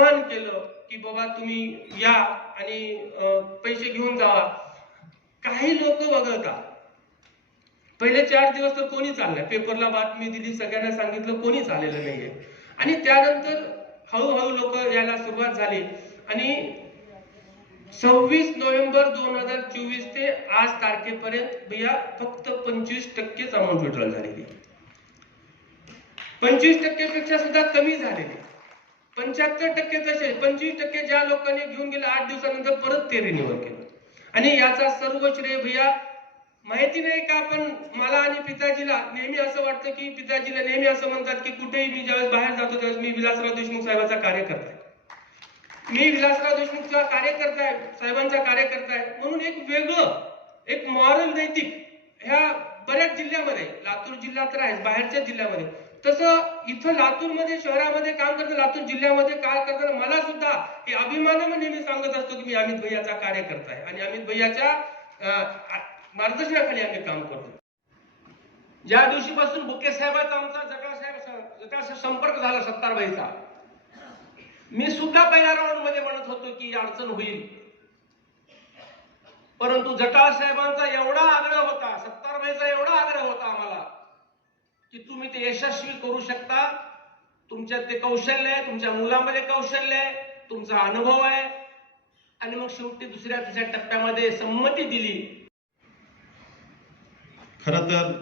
आव्हान केलं की बाबा तुम्ही या आणि पैसे घेऊन जावा. काही लोक वगळता. पहिले चार दिवस तर कोणीच आलं पेपरला बातमी दिली सगळ्यांना सांगितलं कोणीच आलेलं नाहीये. आणि त्यानंतर हळूहळू लोक यायला सुरुवात झाली. आणि सव्वीस नोव्हेंबर दोन हजार चोवीस ते आज तारखेपर्यंत भैया फक्त पंचवीस टक्केच अमाऊंट विड्रॉल झालेली. पंचवीस टक्केपेक्षा सुद्धा कमी झालेली. पंच्याहत्तर टक्के तसे पंचवीस टक्के ज्या लोकांनी घेऊन गेले आठ दिवसानंतर परत ते रिन्युअल केलं. आणि याचा सर्व श्रेय भैया माहिती नाही का पण मला आणि पिताजीला नेहमी असं वाटतं की पिताजीला नेहमी असं म्हणतात की कुठेही मी ज्यावेळेस बाहेर जातो त्यावेळेस मी विलासराव देशमुख साहेबांचा कार्यकर्ता आहे. मी विलासराव देशमुखचा कार्यकर्ता आहे साहेबांचा कार्यकर्ता आहे. म्हणून एक वेगळं एक मॉरल नैतिक ह्या बऱ्याच जिल्ह्यामध्ये लातूर जिल्हा तर आहे बाहेरच्या जिल्ह्यामध्ये. तसं इथं लातूरमध्ये शहरामध्ये काम करताना लातूर जिल्ह्यामध्ये काय करताना मला सुद्धा हे अभिमानाने नेहमी सांगत असतो की मी अमित भैयाचा कार्यकर्ता आहे. आणि अमित भैयाच्या मार्गदर्शनाखाली आम्ही काम करतो. ज्या दिवशीपासून बुके साहेबाचा आमचा जगला साहेब संपर्क झाला सत्तारबाईचा मी सुद्धा पहिल्या राऊंडमध्ये म्हणत होतो की अडचण होईल. परंतु जटाळ साहेबांचा एवढा आग्रह होता सत्तारबाईचा एवढा आग्रह होता आम्हाला की तुम्ही ते यशस्वी करू शकता. तुमच्यात ते कौशल्य आहे तुमच्या मुलामध्ये कौशल्य आहे तुमचा अनुभव आहे. आणि मग शेवटी दुसऱ्या तिसऱ्या टप्प्यामध्ये संमती दिली. खर तर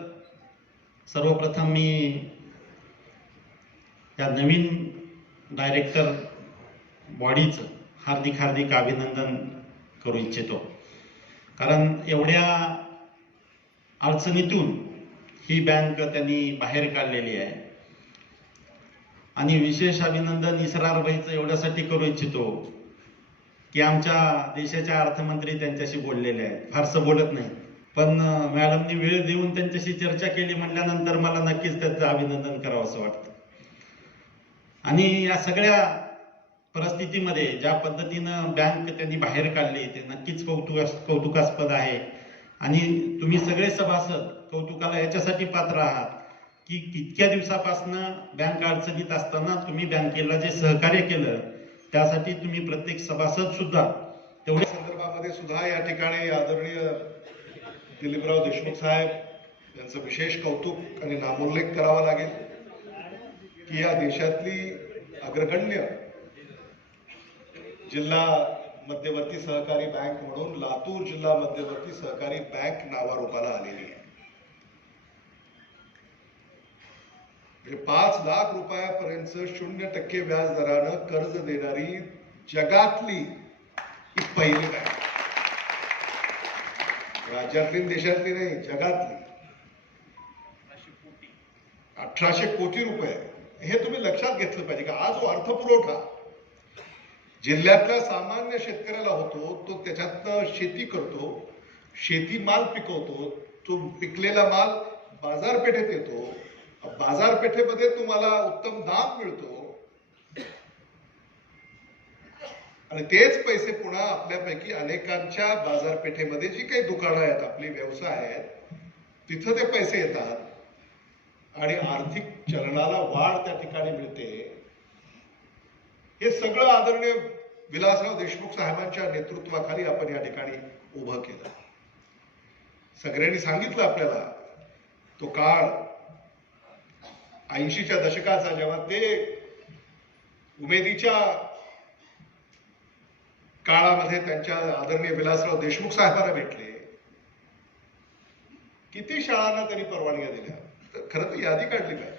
सर्वप्रथम मी या नवीन डायरेक्टर बॉडीचं हार्दिक हार्दिक अभिनंदन करू इच्छितो. कारण एवढ्या अडचणीतून ही बँक त्यांनी बाहेर काढलेली आहे. आणि विशेष अभिनंदन इसरारबाईचं एवढ्यासाठी करू इच्छितो की आमच्या देशाच्या अर्थमंत्री त्यांच्याशी बोललेले आहेत. फारसं बोलत नाही. पण मॅडमनी वेळ देऊन त्यांच्याशी चर्चा केली म्हटल्यानंतर मला नक्कीच त्याचं अभिनंदन करावं असं वाटतं. आणि या सगळ्या परिस्थितीमध्ये ज्या पद्धतीनं बँक त्यांनी बाहेर काढली ते नक्कीच कौतुकास कौतुकास्पद आहे. आणि तुम्ही सगळे सभासद कौतुकाला याच्यासाठी पात्र आहात की इतक्या दिवसापासनं बँक अडचणीत असताना तुम्ही बँकेला जे सहकार्य केलं त्यासाठी तुम्ही प्रत्येक सभासद सुद्धा तेवढ्या संदर्भामध्ये सुद्धा या ठिकाणी आदरणीय दिलीपराव देशमुख साहेब यांचं विशेष कौतुक आणि नामोल्लेख करावा लागेल की या देशातली अग्रगण्य जिल्हा मध्यवर्ती सहकारी बँक म्हणून लातूर जिल्हा मध्यवर्ती सहकारी बँक नावारूपाला आलेली आहे. म्हणजे पाच लाख रुपयापर्यंत शून्य टक्के व्याज दरानं कर्ज देणारी जगातली ही पहिली बँक. राज्यातली देशातली नाही जगातली. अठराशे कोटी. रुपये. हे तुम्ही लक्षात घेतलं पाहिजे का हा जो अर्थपुरवठा जिल्ह्यातल्या सामान्य शेतकऱ्याला होतो तो त्याच्यातनं शेती करतो शेती माल पिकवतो तो पिकलेला माल बाजारपेठेत येतो बाजारपेठेमध्ये तुम्हाला उत्तम दाम मिळतो. आणि तेच पैसे पुन्हा आपल्यापैकी अनेकांच्या बाजारपेठेमध्ये जी काही दुकानं आहेत आपली व्यवसाय आहेत तिथं ते पैसे येतात. आणि आर्थिक चलनाला वाढ त्या ठिकाणी मिळते. हे सगळं आदरणीय विलासराव देशमुख साहेबांच्या नेतृत्वाखाली आपण या ठिकाणी उभं केलं. सगळ्यांनी सांगितलं आपल्याला तो काळ ऐंशीच्या दशकाचा जेव्हा ते उमेदीच्या काळामध्ये त्यांच्या आदरणीय विलासराव देशमुख साहेबांना भेटले किती शाळांना त्यांनी परवानग्या दिल्या? खरं तर यादी काढली काय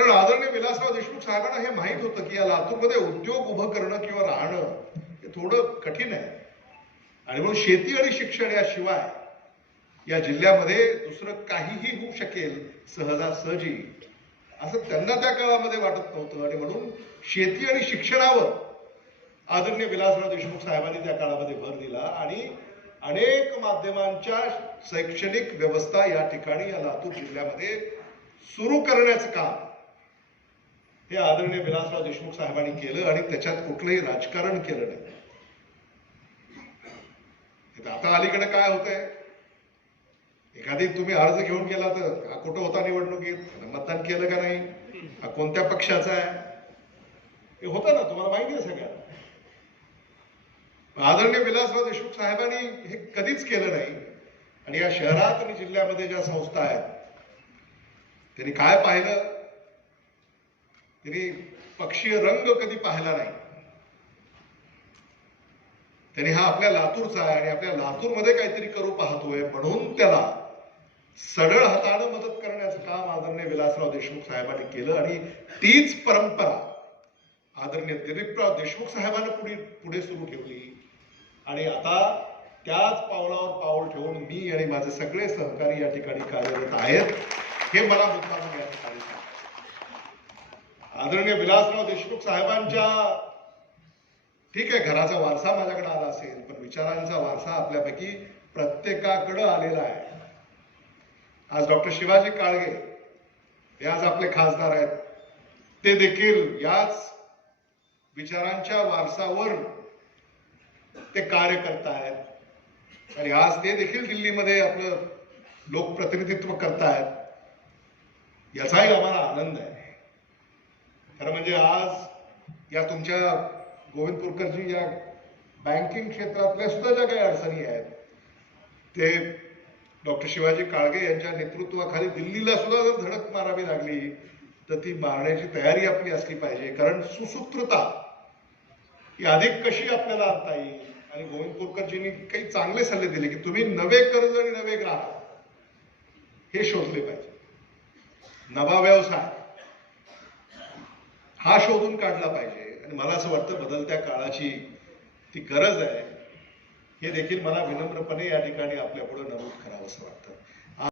कारण आदरणीय विलासराव देशमुख साहेबांना हे माहीत होतं की या लातूरमध्ये उद्योग उभं करणं किंवा राहणं हे थोडं कठीण आहे. आणि म्हणून शेती आणि शिक्षण याशिवाय या जिल्ह्यामध्ये दुसरं काहीही होऊ शकेल सहजासहजी असं त्यांना त्या काळामध्ये वाटत नव्हतं. आणि म्हणून शेती आणि शिक्षणावर आदरणीय विलासराव देशमुख साहेबांनी त्या काळामध्ये भर दिला. आणि अनेक माध्यमांच्या शैक्षणिक व्यवस्था या ठिकाणी या लातूर जिल्ह्यामध्ये सुरू करण्याचं काम हे आदरणीय विलासराव देशमुख साहेबांनी केलं आणि त्याच्यात कुठलंही राजकारण केलं नाही. आता- अलीकडे काय होतंय? एखादी तुम्ही अर्ज घेऊन गेला तर हा कुठं होता निवडणुकीत? मतदान केलं का नाही? हा कोणत्या पक्षाचा आहे? हे होतं ना तुम्हाला माहिती आहे सगळ्या आदरणीय विलासराव देशमुख साहेबांनी हे कधीच केलं नाही. आणि या शहरात आणि जिल्ह्यामध्ये ज्या संस्था आहेत त्यांनी काय पाहिलं? त्यांनी पक्षीय रंग कधी पाहिला नाही. त्यांनी हा आपल्या लातूरचा आहे आणि आपल्या लातूरमध्ये काहीतरी करू पाहतोय म्हणून त्याला सरळ हातानं मदत करण्याचं काम आदरणीय विलासराव देशमुख साहेबांनी केलं आणि तीच परंपरा आदरणीय दिलीपराव देशमुख साहेबांनी पुढे पुढे सुरू ठेवली. आणि आता त्याच पावलावर पाऊल ठेवून मी आणि माझे सगळे सहकारी या ठिकाणी कार्यरत आहेत हे मला मुद्दा आदरणीय विलासराव देशमुख साहेबांच्या ठीक आहे घराचा वारसा माझ्याकडे आला असेल पण विचारांचा वारसा आपल्यापैकी प्रत्येकाकडे आलेला आहे. आज डॉक्टर शिवाजी काळगे हे आज आपले खासदार आहेत. ते देखील याच विचारांच्या वारसावर ते कार्य करतायत. आणि आज ते देखील दिल्लीमध्ये आपलं लोकप्रतिनिधित्व करतायत. याचाही आम्हाला आनंद आहे. खरं म्हणजे आज या तुमच्या गोविंदपूरकरजी या बँकिंग क्षेत्रातल्या सुद्धा ज्या काही अडचणी आहेत ते डॉक्टर शिवाजी काळगे यांच्या नेतृत्वाखाली दिल्लीला सुद्धा जर धडक मारावी लागली तर ती मारण्याची तयारी आपली असली पाहिजे. कारण सुसूत्रता ही अधिक कशी आपल्याला आणता येईल? आणि गोविंदपूरकरजींनी काही चांगले सल्ले दिले की तुम्ही नवे कर्ज आणि नवे ग्राहक हे शोधले पाहिजे. नवा व्यवसाय. हा शोधून काढला पाहिजे. आणि मला असं वाटतं बदलत्या काळाची ती गरज आहे. हे देखील मला विनम्रपणे या ठिकाणी आपल्या पुढे नमूद करावं असं वाटतं.